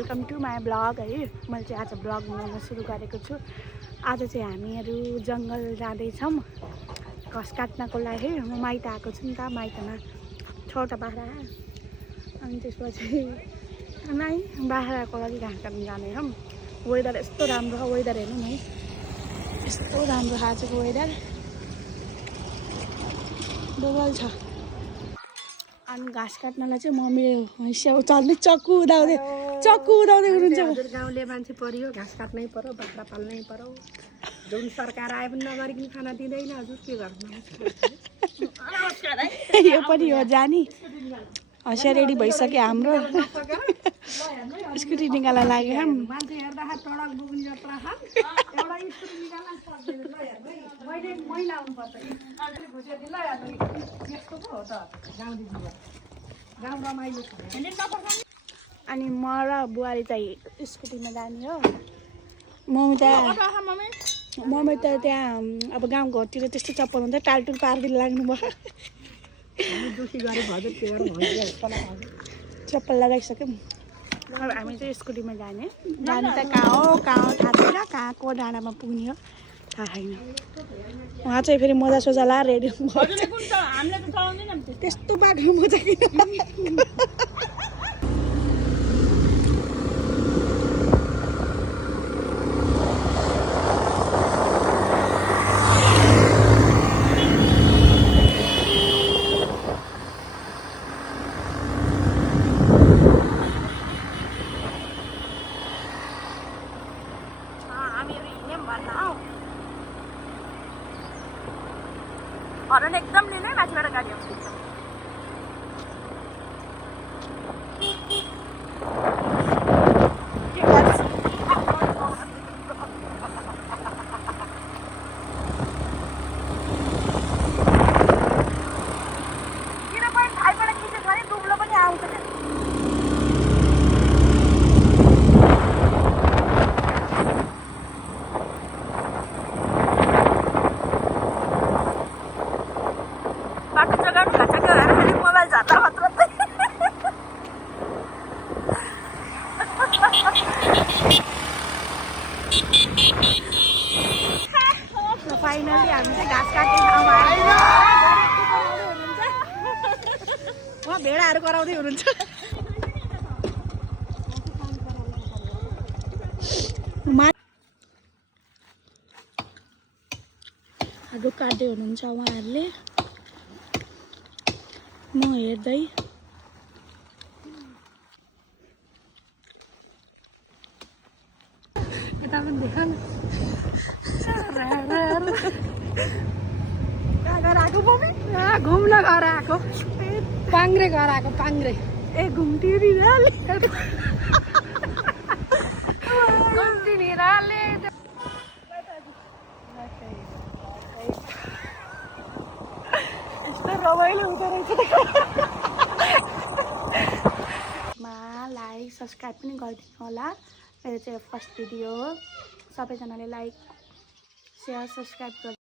Welcome to my blog है। मैले चाहिँ आज ब्लग बनाउन सुरु गरेको छु। आज चाहिँ हामीहरू जङ्गल जाँदैछौँ घाँस काट्नको लागि। म माइत आएको छु नि त, माइतमा छोटा बाख्रा अनि त्यसपछि नै बाख्राको लागि घाँस काट्न जाने हौँ। वेदर यस्तो राम्रो छ, वेदर हेर्नु न है, यस्तो राम्रो आजको वेदर डबल छ। अनि घाँस काट्नलाई चाहिँ मम्मीले स्याउ चल्ने चक्कु उदाउँदै हुनुहुन्छ। हजुर गाउँले मान्छे परियो, घाँस काट्नै पर्यो, बाख्रा पाल्नै पर्यो। जुन सरकार आए पनि नगरिकन खाना दिँदैन, हजुर के गर्नु। यो पनि हो जानी हँसिया रेडी भइसक्यो हाम्रो। स्कुटी निकाल्न लाग्यो मान्छे हेर्दाखेरि टडक बुग्ने जत्रा छ। एउटा स्कुटी निकाल्न सक्दैन। ल हेर्नु है, मै लाउनु पर्छ। ल हेर्नु यस्तो पो हो त गाउँले जीवन। गाउँ रमाइलो छ। अनि म र बुहारी चाहिँ स्कुटीमा जाने हो। मम्मी त त्यहाँ अब गाउँ घरतिर त्यस्तो चप्पल हुन्छ, टालटुल पारिदिनु लाग्नुभयो। चप्पल लगाइसक्यौँ। अब हामी चाहिँ स्कुटीमा जाने त कहाँ हो थाहा छैन, कहाँको डाँडामा पुग्ने हो थाहा छैन। उहाँ चाहिँ फेरि मजा ला रेडी त्यस्तो बाटो मजा किन। हरन एकदम लिने माथिबाट गाडी आउँछ। फाइनली हामी चाहिँ घाँस काट्ने ठाउँमा आयो। उहाँ भेडाहरू कराउँदै हुनुहुन्छ। आगो काट्दै हुनुहुन्छ उहाँहरूले, म हेर्दै। यता पनि देखा न घुम्न घर आएको, पाङ्रे घर आएको, पाङ्रे ए घुम्टिरी यस्तो रमाइलो हुँदो रहेछ। लाइक सब्सक्राइब पनि गरिदिनु होला। मेरो चाहिँ फर्स्ट भिडियो हो, सबैजनाले लाइक सेयर सब्सक्राइब गर्नु।